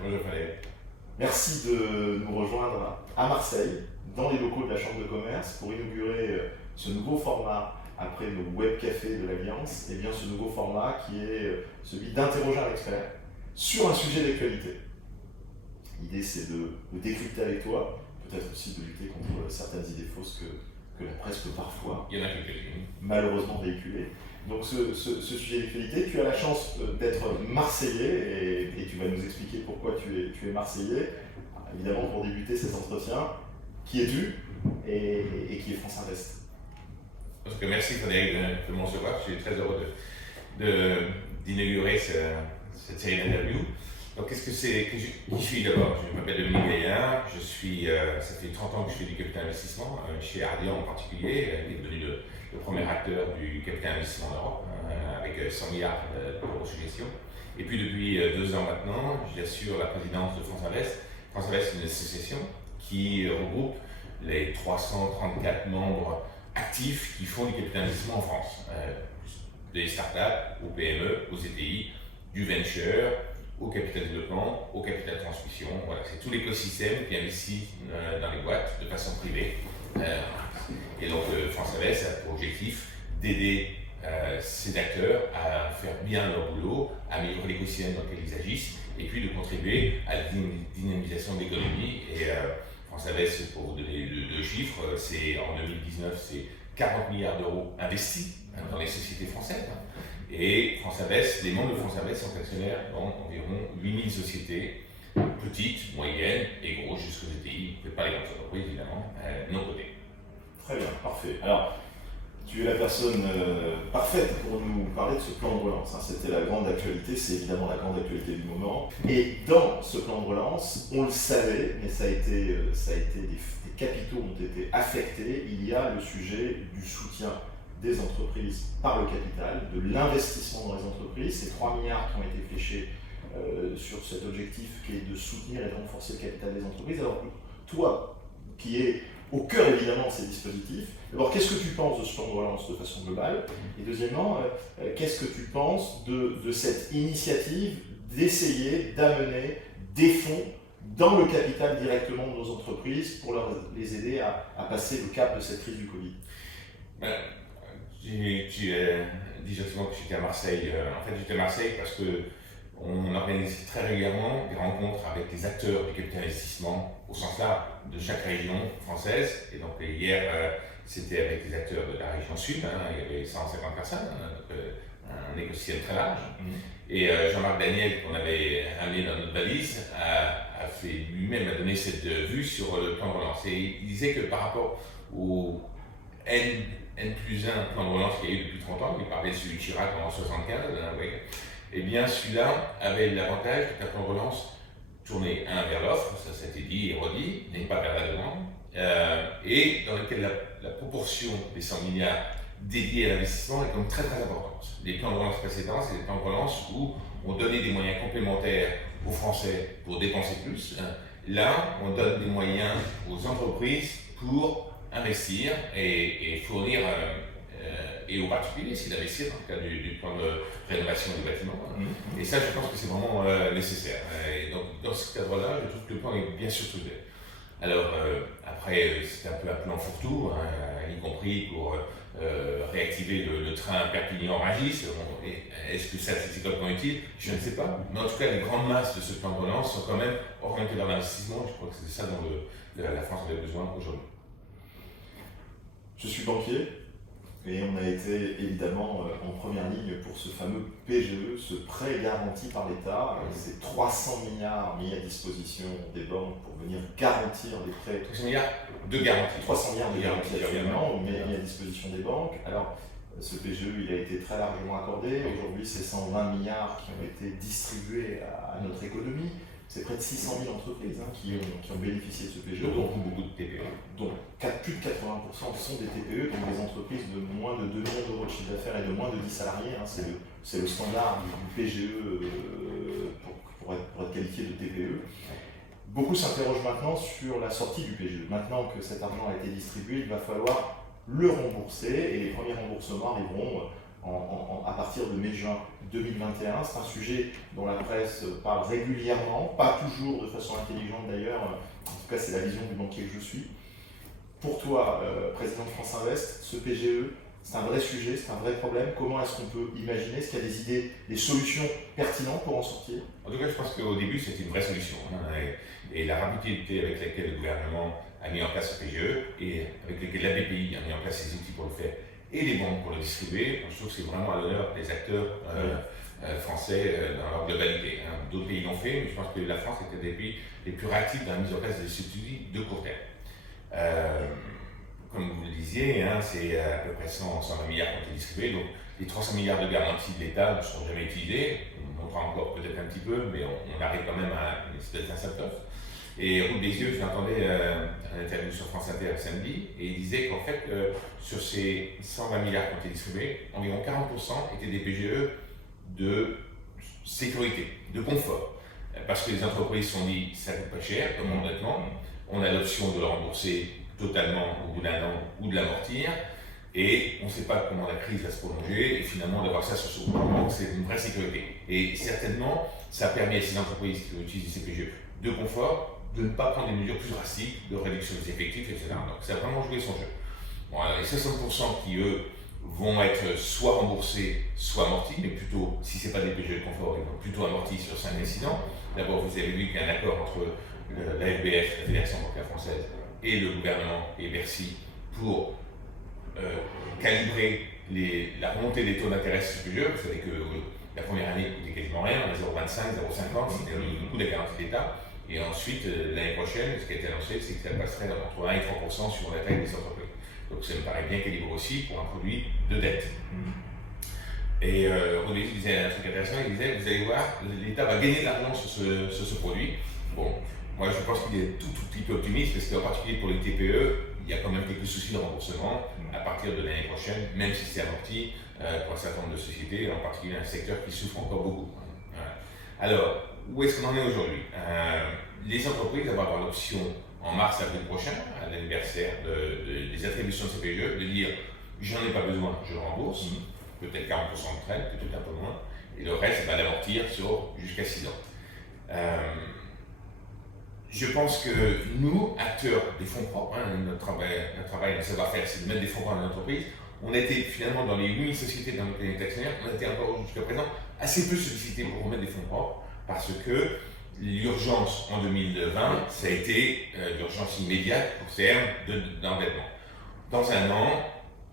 Bonjour Frédéric. Merci de nous rejoindre à Marseille, dans les locaux de la Chambre de commerce, pour inaugurer ce nouveau format après nos web cafés de l'Alliance, et bien ce nouveau format qui est celui d'interroger un expert sur un sujet d'actualité. L'idée c'est de décrypter avec toi, peut-être aussi de lutter contre certaines idées fausses que la presse peut parfois, Il y en a quelques-unes. malheureusement véhiculer. Donc ce sujet d'actualité, tu as la chance d'être Marseillais et tu vas nous expliquer pourquoi tu es Marseillais. Alors, évidemment, pour débuter cet entretien, qui es-tu et qui est France Invest? Parce que merci Frédéric de me recevoir. Je suis très heureux d'inaugurer cette série d'interviews. Donc qu'est-ce que c'est que qui je suis d'abord? Je m'appelle Dominique Gaillard, ça fait 30 ans que je fais du capital investissement, chez Ardian en particulier, qui est devenu le premier acteur du capital investissement en Europe, avec 100 milliards d'euros sous gestion. Et puis depuis 2 ans maintenant, j'assure la présidence de France Invest. France Invest est une association qui regroupe les 334 membres actifs qui font du capital investissement en France. Des startups, aux PME, aux ETI, du venture, au capital développement, au capital transmission. Voilà, c'est tout l'écosystème qui investit dans les boîtes de façon privée. Et donc France Invest a pour objectif d'aider ces acteurs à faire bien leur boulot, à améliorer l'écosystème dans lequel ils agissent, et puis de contribuer à la dynamisation de l'économie. Et France Invest, pour vous donner deux chiffres, en 2019, c'est 40 milliards d'euros investis dans les sociétés françaises. Et France Invest, les membres de France Invest sont actionnaires dans environ 8000 sociétés, petites, moyennes et grosses jusqu'aux ETI. On ne fait pas les grandes entreprises, évidemment, non cotées. Très bien, parfait. Alors, tu es la personne parfaite pour nous parler de ce plan de relance. C'était la grande actualité, c'est évidemment la grande actualité du moment. Et dans ce plan de relance, on le savait, mais ça a été des capitaux ont été affectés. Il y a le sujet du soutien des entreprises par le capital, de l'investissement dans les entreprises. Ces 3 milliards qui ont été fléchés sur cet objectif qui est de soutenir et de renforcer le capital des entreprises. Alors, toi, qui es au cœur évidemment de ces dispositifs, d'abord, qu'est-ce que tu penses de ce plan de relance de façon globale? Et deuxièmement, qu'est-ce que tu penses de cette initiative d'essayer d'amener des fonds dans le capital directement de nos entreprises pour les aider à passer le cap de cette crise du Covid? Tu dis justement que j'étais à Marseille. En fait, j'étais à Marseille parce qu'on organise très régulièrement des rencontres avec les acteurs du capital investissement au sens large de chaque région française. Et donc hier, c'était avec les acteurs de la région sud, il y avait 150 personnes, donc, un écosystème très large. Et Jean-Marc Daniel, qu'on avait amené dans notre valise, a fait lui-même donné cette vue sur le plan de relance. Et il disait que par rapport au N+1 plan de relance qu'il y a eu depuis 30 ans, il parlait de celui de Chirac en 1975, et bien celui-là avait l'avantage d'être un plan de relance tourné vers l'offre, ça a été dit et redit, n'est pas vers la demande, et dans lequel la proportion des 100 milliards dédiés à l'investissement est comme très très importante. Les plans de relance précédents, c'est des plans de relance où on donnait des moyens complémentaires aux Français pour dépenser plus. Là, on donne des moyens aux entreprises pour investir et fournir, et aux particuliers, c'est d'investir dans le cadre du plan de rénovation des bâtiments. Et ça, je pense que c'est vraiment nécessaire. Et donc, dans ce cadre-là, je trouve que le plan est bien structuré. Alors, après, c'est un peu un plan fourre-tout, y compris pour réactiver le train Perpignan-Rungis. Est-ce que ça, c'est complètement utile? Je ne sais pas. Mais en tout cas, les grandes masses de ce plan de relance sont quand même orientées vers l'investissement. Je crois que c'est ça dont la France avait besoin aujourd'hui. Je suis banquier et on a été évidemment en première ligne pour ce fameux PGE, ce prêt garanti par l'État. C'est 300 milliards mis à disposition des banques pour venir garantir des prêts. 300 milliards de garantie. 300 milliards de garantie actuellement mis à disposition des banques. Alors, ce PGE, il a été très largement accordé. Aujourd'hui, c'est 120 milliards qui ont été distribués à notre économie. C'est près de 600 000 entreprises qui ont bénéficié de ce PGE. Donc beaucoup de TPE. Donc plus de 80% sont des TPE, donc des entreprises de moins de 2 millions d'euros de chiffre d'affaires et de moins de 10 salariés. C'est le standard du PGE pour être qualifié de TPE. Beaucoup s'interrogent maintenant sur la sortie du PGE. Maintenant que cet argent a été distribué, il va falloir le rembourser et les premiers remboursements arriveront à partir de mai-juin 2021. C'est un sujet dont la presse parle régulièrement, pas toujours de façon intelligente d'ailleurs, en tout cas c'est la vision du banquier que je suis. Pour toi, président de France Invest, ce PGE, c'est un vrai sujet, c'est un vrai problème. Comment est-ce qu'on peut imaginer? Est-ce qu'il y a des idées, des solutions pertinentes pour en sortir? En tout cas, je pense qu'au début, c'était une vraie solution. Et la rapidité avec laquelle le gouvernement a mis en place ce PGE et avec laquelle la BPI a mis en place ses outils pour le faire et les banques pour le distribuer, je trouve que c'est vraiment à l'honneur des acteurs français dans leur globalité. D'autres pays l'ont fait, mais je pense que la France était des pays les plus réactifs dans la mise en place de ces outils de court terme. Comme vous le disiez, c'est à peu près 120 milliards qui ont été distribués. Donc les 300 milliards de garantie de l'État ne seront jamais utilisés. On montera encore peut-être un petit peu, mais on arrive quand même à une espèce d'insymptôme. Et Roux Bézieux, je l'entendais un interview sur France Inter samedi, et il disait qu'en fait, sur ces 120 milliards qui ont été distribués, environ 40% étaient des PGE de sécurité, de confort. Parce que les entreprises se sont dit, ça ne coûte pas cher, comme endettement, on a l'option de le rembourser totalement au bout d'un an ou de l'amortir, et on ne sait pas comment la crise va se prolonger, et finalement d'avoir ça sur ce moment, donc c'est une vraie sécurité. Et certainement, ça a permis à ces entreprises qui utilisent ces PGE de confort de ne pas prendre des mesures plus drastiques de réduction des effectifs, etc. Donc ça a vraiment joué son jeu. Bon, alors les 60% qui, eux, vont être soit remboursés, soit amortis, mais plutôt, si ce n'est pas des PGE de confort, ils vont plutôt amortis sur 5 incidents. D'abord, vous avez vu qu'il y a un accord entre l'AFBF, la Fédération bancaire française, et le gouvernement et Bercy pour calibrer la remontée des taux d'intérêt sur ce PGE. Vous savez que la première année, il coûtait quasiment rien, on a 0,25, 0,50, c'était le coût de la garantie d'État. Et ensuite, l'année prochaine, ce qui a été annoncé, c'est que ça passerait entre 1 et 3% sur la taille des entreprises. Donc ça me paraît bien calibré aussi pour un produit de dette. Et Roux disait un truc intéressant, il disait, vous allez voir, l'État va gagner de l'argent sur ce produit. Bon, moi je pense qu'il est tout petit peu optimiste, parce qu'en particulier pour les TPE, il y a quand même quelques soucis de remboursement à partir de l'année prochaine, même si c'est amorti pour un certain nombre de sociétés, en particulier un secteur qui souffre encore beaucoup. Voilà. Alors, où est-ce qu'on en est aujourd'hui? Les entreprises vont avoir l'option en mars-avril prochain, à l'anniversaire des attributions de CPGE, de dire j'en ai pas besoin, je le rembourse, peut-être 40% de traite, peut-être un peu moins, et le reste va l'amortir sur jusqu'à 6 ans. Je pense que nous, acteurs des fonds propres, notre travail, notre savoir-faire, c'est de mettre des fonds propres dans l'entreprise. On a été finalement dans les 8000 sociétés dans notre planète actionnaire, on a été encore jusqu'à présent assez peu sollicités pour remettre des fonds propres, parce que l'urgence en 2020, ça a été l'urgence immédiate au terme d'endettement. Dans un an,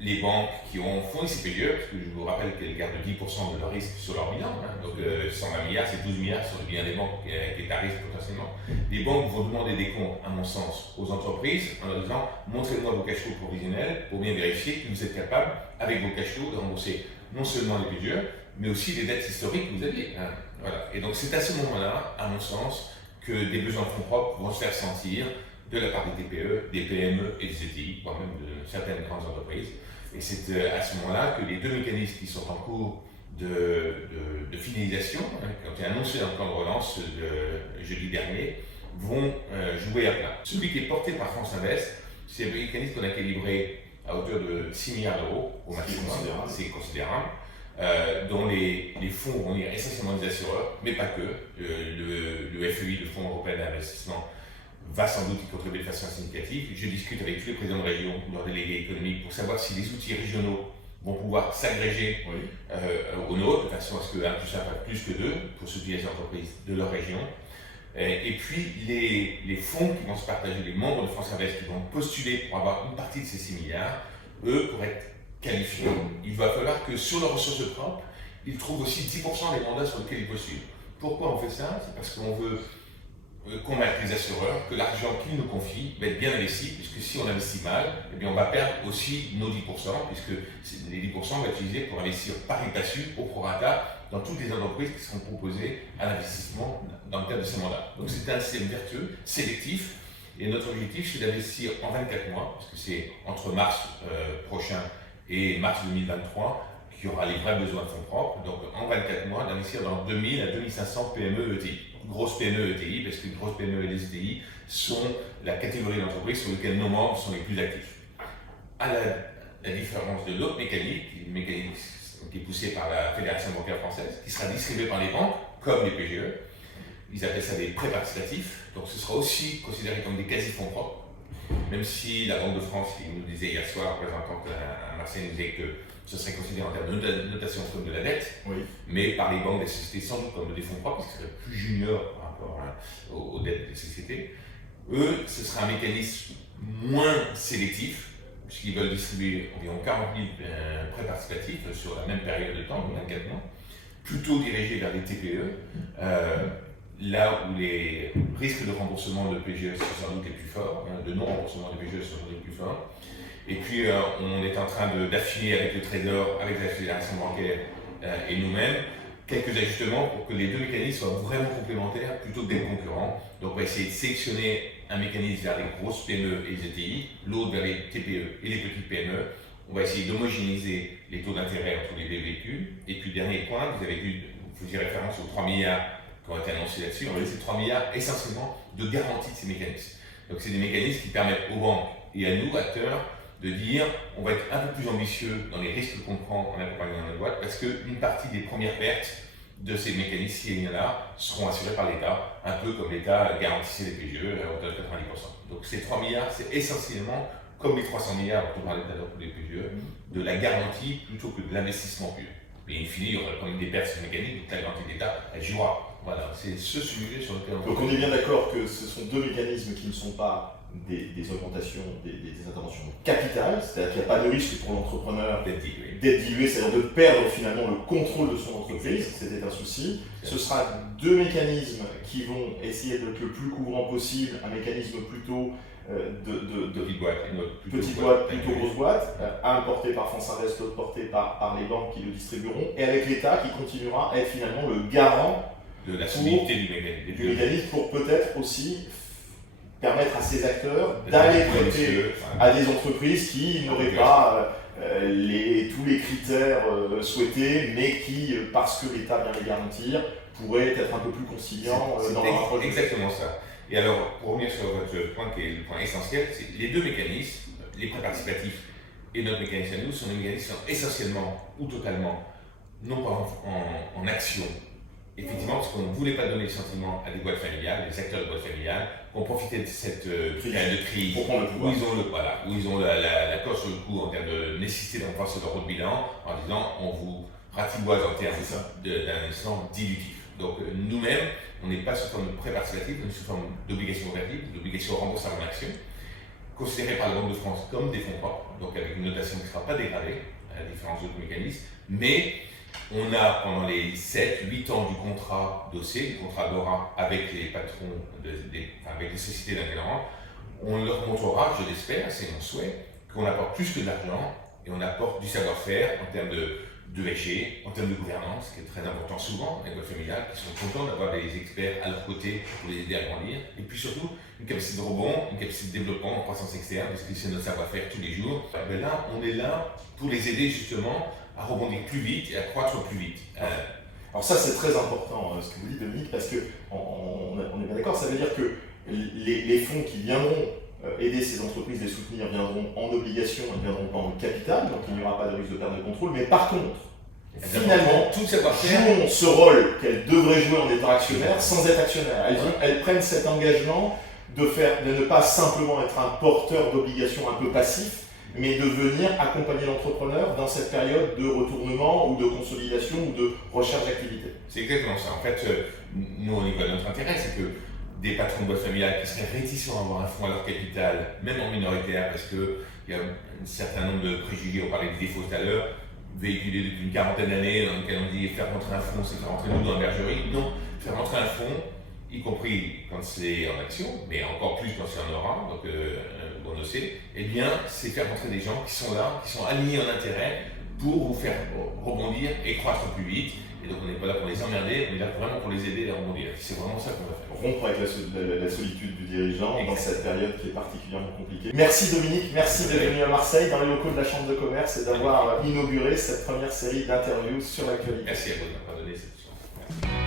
les banques qui ont fourni ces PGE, parce que je vous rappelle qu'elles gardent 10% de leur risque sur leur bilan, donc 120 milliards, c'est 12 milliards sur le bilan des banques qui est à risque potentiellement. Les banques vont demander des comptes, à mon sens, aux entreprises en leur disant montrez-moi vos cash flows provisionnels pour bien vérifier que vous êtes capable, avec vos cash flows, de rembourser non seulement les PGE, mais aussi les dettes historiques que vous aviez. Voilà. Et donc c'est à ce moment-là, à mon sens, que des besoins de fonds propres vont se faire sentir de la part des TPE, des PME et des ETI, voire même de certaines grandes entreprises. Et c'est à ce moment-là que les deux mécanismes qui sont en cours de finalisation, qui ont été annoncés dans le plan de relance jeudi dernier, vont jouer à plein. Celui qui est porté par France Invest, c'est un mécanisme qu'on a calibré à hauteur de 6 milliards d'euros au maximum, c'est considérable. Dont les fonds vont venir essentiellement des assureurs, mais pas que. Le FEI, le Fonds européen d'investissement, va sans doute y contribuer de façon significative. Je discute avec tous les présidents de région, leurs délégués économiques, pour savoir si les outils régionaux vont pouvoir s'agréger aux nôtres, de façon à ce que 1 plus 1 fasse plus que 2 pour soutenir les entreprises de leur région. Et puis les fonds qui vont se partager, les membres de France Invest qui vont postuler pour avoir une partie de ces 6 milliards, eux, pour être qualifiés, il va falloir que sur leurs ressources propres, ils trouvent aussi 10% des mandats sur lesquels ils postulent. Pourquoi on fait ça? C'est parce qu'on veut convaincre les assureurs que l'argent qu'ils nous confient va être bien investi, puisque si on investit mal, eh bien on va perdre aussi nos 10%, puisque les 10% vont être utilisés pour investir pari passu au prorata dans toutes les entreprises qui seront proposées à l'investissement dans le cadre de ces mandats. Donc c'est un système vertueux, sélectif, et notre objectif c'est d'investir en 24 mois, parce que c'est entre mars prochain et mars 2023 qu'il y aura les vrais besoins de fonds propres, donc en 24 mois d'investir dans 2000 à 2500 PME ETI. Grosses PME ETI, parce que les grosses PME et les ETI sont la catégorie d'entreprises sur lesquelles nos membres sont les plus actifs. À la différence de l'autre mécanique qui est poussé par la Fédération bancaire française, qui sera distribué par les banques, comme les PGE. Ils appellent ça des prêts participatifs, donc ce sera aussi considéré comme des quasi-fonds propres, même si la Banque de France, qui nous disait hier soir, représentant à Marseille, nous disait que ce serait considéré en termes de notation comme de la dette, Oui. mais par les banques des sociétés sans doute comme des fonds propres, parce que ce serait plus junior par rapport aux dettes des sociétés. Eux, ce sera un mécanisme moins sélectif, puisqu'ils veulent distribuer environ 40 000 prêts participatifs sur la même période de temps, donc 24 mois, plutôt dirigés vers les TPE, là où les risques de remboursement de PGE sont sans doute les plus forts, de non-remboursement de PGE sont sans doute les plus forts. Et puis on est en train d'affiner avec le Trésor, avec la Fédération bancaire et nous-mêmes, quelques ajustements pour que les deux mécanismes soient vraiment complémentaires plutôt que d'être concurrents. Donc on va essayer de sélectionner un mécanisme vers les grosses PME et les ETI, l'autre vers les TPE et les petites PME. On va essayer d'homogénéiser les taux d'intérêt entre les deux véhicules. Et puis dernier point, vous faisiez référence aux 3 milliards qui ont été annoncés là-dessus. En fait, c'est 3 milliards essentiellement de garantie de ces mécanismes. Donc c'est des mécanismes qui permettent aux banques et à nous, acteurs, de dire on va être un peu plus ambitieux dans les risques qu'on prend en accompagnant notre boîte parce qu'une partie des premières pertes de ces mécanismes, s'il y en a, seront assurées par l'État, un peu comme l'État garantissait les PGE à hauteur de 90%. Donc ces 3 milliards, c'est essentiellement, comme les 300 milliards dont on parlait tout à l'heure pour les PGE, de la garantie plutôt que de l'investissement pur. Mais in fine, il y aura quand même des pertes mécaniques, donc la garantie d'État, elle jouera. Voilà, c'est ce sujet sur lequel on... Donc on est bien d'accord que ce sont deux mécanismes qui ne sont pas des augmentations, des interventions capitales, c'est-à-dire qu'il n'y a pas de risque pour l'entrepreneur d'être dilué, c'est-à-dire de perdre finalement le contrôle de son entreprise, c'était un souci. Ce sera deux mécanismes qui vont essayer d'être le plus couvrant possible, un mécanisme plutôt petite boîte, plutôt grosse boîte, un porté par France Invest, l'autre porté par les banques qui le distribueront, et avec l'État qui continuera à être finalement le garant de la solidité du mécanisme pour peut-être aussi permettre à ces acteurs d'aller prêter à des entreprises qui n'auraient pas tous les critères souhaités, mais qui, parce que l'État vient les garantir, pourraient être un peu plus conciliants dans leur approche. C'est exactement ça. Et alors, pour revenir sur votre point qui est le point essentiel, c'est les deux mécanismes, les prêts participatifs et notre mécanisme à nous, sont des mécanismes qui sont essentiellement ou totalement, non pas en action, effectivement, parce qu'on ne voulait pas donner le sentiment à des boîtes familiales, des acteurs de boîtes familiales, qui ont profité de cette période de crise, où ils ont la corde sur le cou en termes de nécessité de renforcer leur bilan, en disant on vous ratiboise en termes d'investissement dilutif. Donc nous-mêmes, on n'est pas sous forme de prêt participatif, on est sous forme d'obligation convertible, d'obligation remboursable en action, considérée par la Banque de France comme des fonds propres, donc avec une notation qui ne sera pas dégradée, à la différence d'autres mécanismes, mais on a, pendant les 7-8 ans du contrat d'OC, du contrat DORA avec les patrons, avec les sociétés d'ingénierie, on leur montrera, je l'espère, c'est mon souhait, qu'on apporte plus que de l'argent et on apporte du savoir-faire en termes de ESG, en termes de gouvernance, qui est très important souvent, les boîtes familiales qui sont contents d'avoir des experts à leur côté pour les aider à grandir, et puis surtout une capacité de rebond, une capacité de développement en croissance externe, parce que c'est notre savoir-faire tous les jours. Mais là, on est là pour les aider justement à rebondir plus vite et à croître plus vite. Alors ça c'est très important ce que vous dites Dominique, parce que on est bien d'accord, ça veut dire que les fonds qui viendront aider ces entreprises, les soutenir, viendront en obligation, ils ne viendront pas en capital, donc il n'y aura pas de risque de perte de contrôle, mais par contre, finalement, jouent ce rôle qu'elles devraient jouer en étant actionnaires sans être actionnaires. Elles prennent cet engagement de ne pas simplement être un porteur d'obligations un peu passif, mais de venir accompagner l'entrepreneur dans cette période de retournement ou de consolidation ou de recherche d'activité. C'est exactement ça. En fait, nous, on y voit notre intérêt, c'est que des patrons de boîtes familiales qui seraient réticents à avoir un fonds à leur capital, même en minoritaire, parce qu'il y a un certain nombre de préjugés, on parlait de défauts tout à l'heure, véhiculés depuis une quarantaine d'années, dans lequel on dit faire rentrer un fonds, c'est faire rentrer nous dans la bergerie. Non, faire rentrer un fonds, y compris quand c'est en action, mais encore plus quand c'est en aura, donc on le sait, eh bien, c'est faire rentrer des gens qui sont là, qui sont alignés en intérêt pour vous faire rebondir et croître plus vite. Et donc on n'est pas là pour les emmerder, on est là vraiment pour les aider à rebondir. C'est vraiment ça qu'on va faire. Rompre avec la solitude du dirigeant dans cette période qui est particulièrement compliquée. Merci Dominique, merci d'être venu à Marseille dans les locaux de la Chambre de commerce et d'avoir inauguré cette première série d'interviews sur l'actualité. Merci à vous de m'avoir donné cette chance.